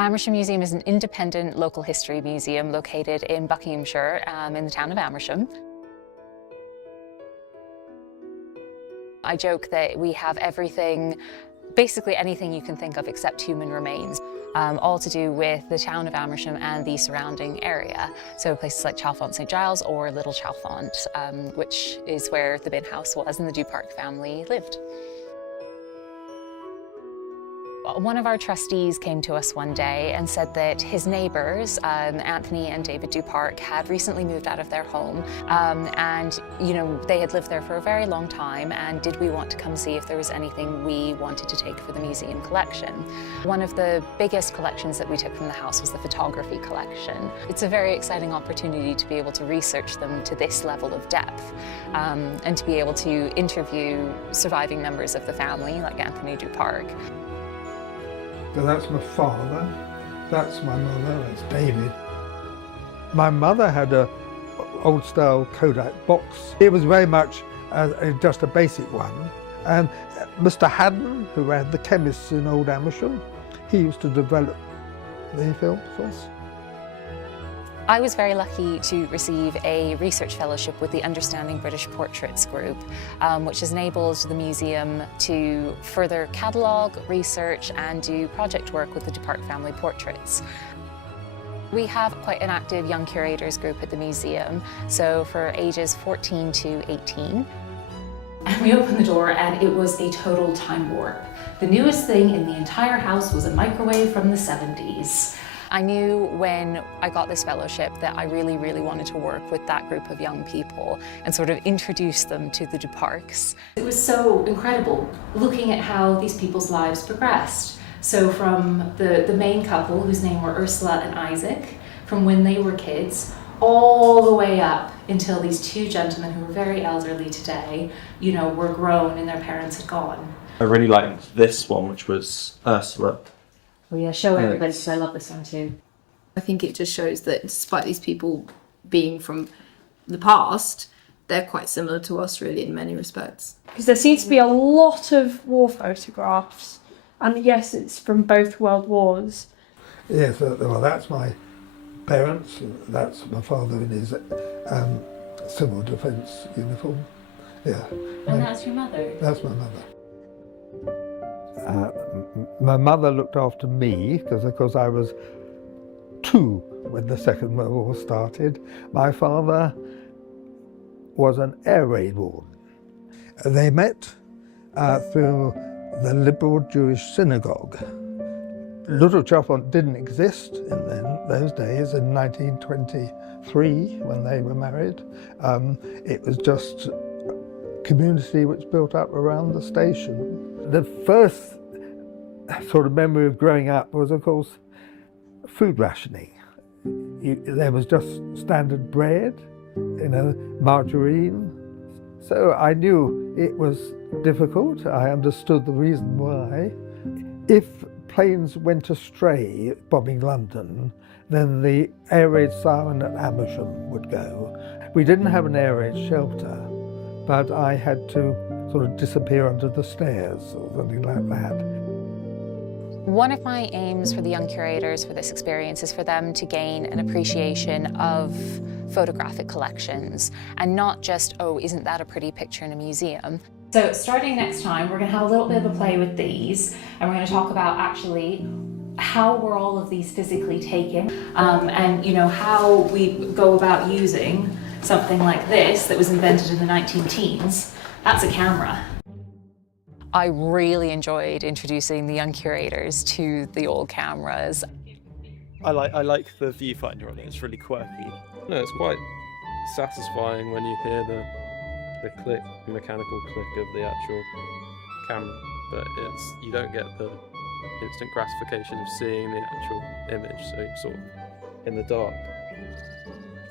Amersham Museum is an independent local history museum located in Buckinghamshire in the town of Amersham. I joke that we have everything, basically anything you can think of except human remains, all to do with the town of Amersham and the surrounding area. So places like Chalfont St Giles or Little Chalfont, which is where the bin house was and the Duparc family lived. One of our trustees came to us one day and said that his neighbours, Anthony and David Duparc, had recently moved out of their home and they had lived there for a very long time, and did we want to come see if there was anything we wanted to take for the museum collection. One of the biggest collections that we took from the house was the photography collection. It's a very exciting opportunity to be able to research them to this level of depth and to be able to interview surviving members of the family like Anthony Duparc. So that's my father, that's my mother, that's David. My mother had an old-style Kodak box. It was very much just a basic one. And Mr. Haddon, who ran the chemists in Old Amersham, he used to develop the film for us. I was very lucky to receive a research fellowship with the Understanding British Portraits group, which has enabled the museum to further catalogue, research and do project work with the Duparc family portraits. We have quite an active young curators group at the museum, so for ages 14 to 18. And we opened the door and it was a total time warp. The newest thing in the entire house was a microwave from the 70s. I knew when I got this fellowship that I really, really wanted to work with that group of young people and sort of introduce them to the Duparcs. It was so incredible looking at how these people's lives progressed. So from the main couple, whose name were Ursula and Isaac, from when they were kids, all the way up until these two gentlemen who are very elderly today, were grown and their parents had gone. I really liked this one, which was Ursula. Well, yeah, show everybody because I love this one too. I think it just shows that despite these people being from the past, they're quite similar to us really in many respects. Because there seems to be a lot of war photographs, and yes, it's from both World Wars. Yes, well, that's my parents, that's my father in his civil defence uniform. Yeah. And that's your mother? That's my mother. My mother looked after me because, of course, I was 2 when the Second World War started. My father was an air raid warden. They met through the liberal Jewish synagogue. Little Chalfont didn't exist in those days, in 1923 when they were married. It was just a community which built up around the station. The first sort of memory of growing up was, of course, food rationing. There was just standard bread, margarine. So I knew it was difficult. I understood the reason why. If planes went astray bombing London, then the air raid siren at Amersham would go. We didn't have an air raid shelter, but I had to sort of disappear under the stairs or something like that. One of my aims for the young curators for this experience is for them to gain an appreciation of photographic collections and not just, oh, isn't that a pretty picture in a museum? So starting next time, we're going to have a little bit of a play with these, and we're going to talk about actually how were all of these physically taken and how we go about using something like this that was invented in the 19-teens. That's a camera. I really enjoyed introducing the young curators to the old cameras. I like the viewfinder on it. It's really quirky. No, it's quite satisfying when you hear the click, mechanical click of the actual camera, but you don't get the instant gratification of seeing the actual image, so you're sort of in the dark.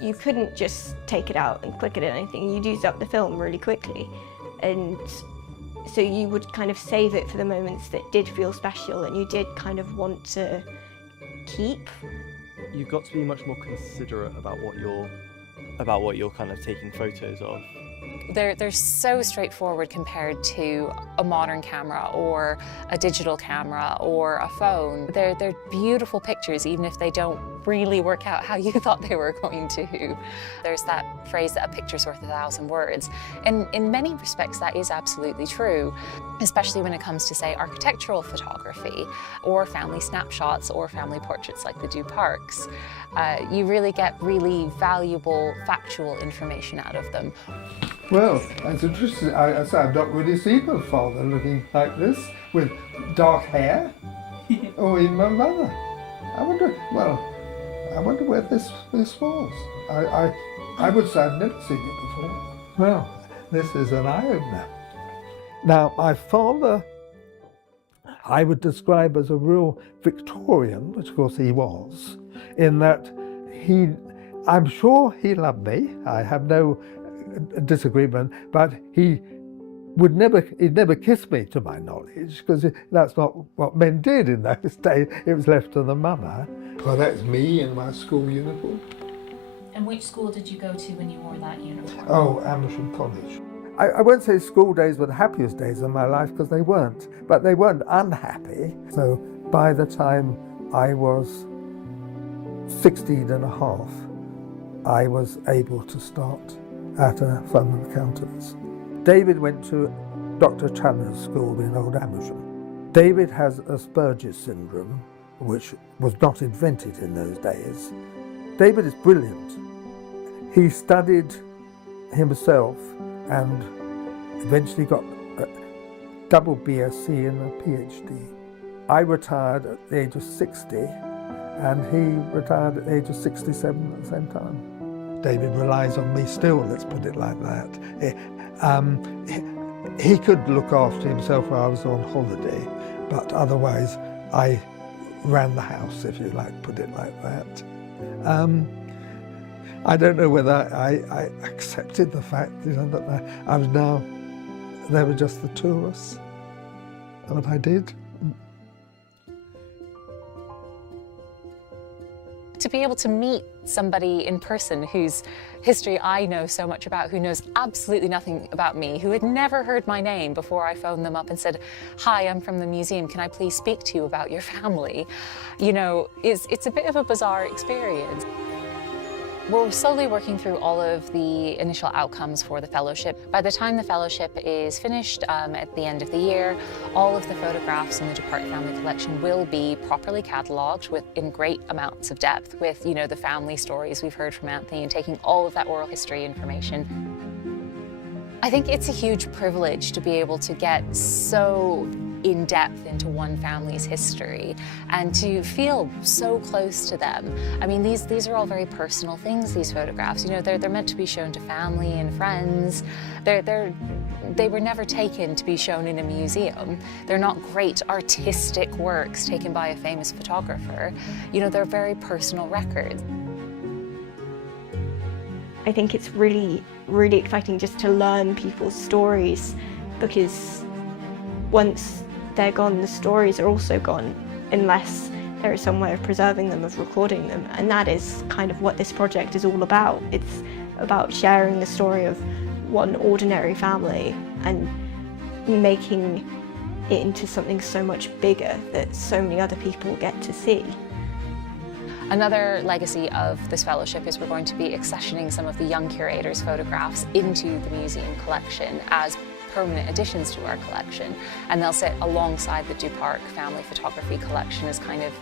You couldn't just take it out and click it or anything. You'd use up the film really quickly, and so you would kind of save it for the moments that did feel special and you did kind of want to keep. You've got to be much more considerate about what you're kind of taking photos of. They're so straightforward compared to a modern camera or a digital camera or a phone. They're beautiful pictures, even if they don't really work out how you thought they were going to. There's that phrase that a picture's worth 1,000 words. And in many respects, that is absolutely true, especially when it comes to, say, architectural photography or family snapshots or family portraits like the Duparcs. You really get really valuable, factual information out of them. Well, that's interesting. I've not really seen my father looking like this, with dark hair, or even my mother. I wonder where this was. I would say I've never seen it before. Well, this is an eye-opener. Now, my father, I would describe as a real Victorian, which of course he was, in that I'm sure he loved me. I have no disagreement, but he'd never kiss me to my knowledge, because that's not what men did in those days. It was left to the mother. Well, that's me in my school uniform. And which school did you go to when you wore that uniform? Oh, Amersham College. I won't say school days were the happiest days of my life, because they weren't, but they weren't unhappy. So by the time I was 16 and a half, I was able to start at a firm of accountants. David went to Dr. Challoner's school in Old Amersham. David has Asperger's syndrome, which was not invented in those days. David is brilliant. He studied himself and eventually got a double BSc and a PhD. I retired at the age of 60, and he retired at the age of 67 at the same time. David relies on me still, let's put it like that. He could look after himself while I was on holiday, but otherwise I ran the house, if you like, put it like that. I don't know whether I accepted the fact, that I was now, there were just the two of us, but I did. To be able to meet somebody in person whose history I know so much about, who knows absolutely nothing about me, who had never heard my name before I phoned them up and said, "Hi, I'm from the museum, can I please speak to you about your family?" It's a bit of a bizarre experience. We're slowly working through all of the initial outcomes for the fellowship. By the time the fellowship is finished at the end of the year, all of the photographs in the Duparc family collection will be properly catalogued in great amounts of depth with, the family stories we've heard from Anthony, and taking all of that oral history information. I think it's a huge privilege to be able to get so in depth into one family's history and to feel so close to them. I mean, these are all very personal things, these photographs. They're meant to be shown to family and friends. They were never taken to be shown in a museum. They're not great artistic works taken by a famous photographer. They're very personal records. I think it's really, really exciting just to learn people's stories, because once they're gone, the stories are also gone, unless there is some way of preserving them, of recording them. And that is kind of what this project is all about. It's about sharing the story of one ordinary family and making it into something so much bigger that so many other people get to see. Another legacy of this fellowship is we're going to be accessioning some of the young curators' photographs into the museum collection as permanent additions to our collection, and they'll sit alongside the Duparc family photography collection as kind of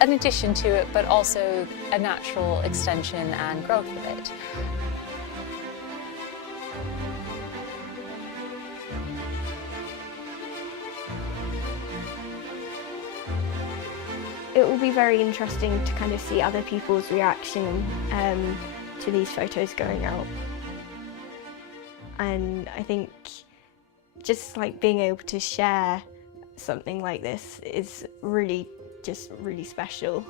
an addition to it, but also a natural extension and growth of it. It will be very interesting to kind of see other people's reaction to these photos going out. And I think just like being able to share something like this is really special.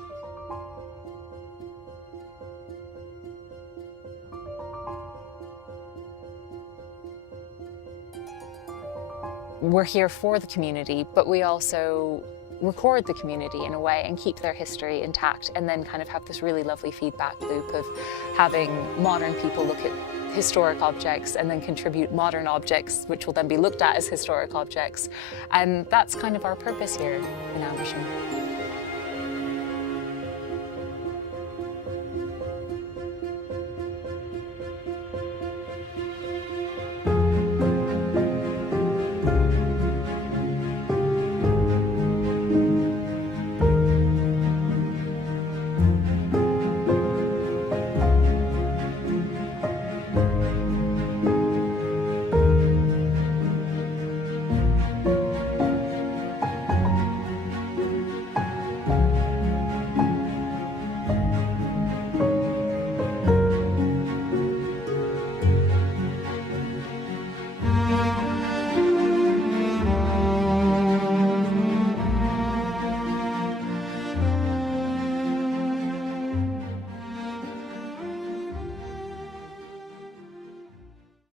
We're here for the community, but we also record the community in a way and keep their history intact, and then kind of have this really lovely feedback loop of having modern people look at historic objects and then contribute modern objects, which will then be looked at as historic objects. And that's kind of our purpose here in Amersham.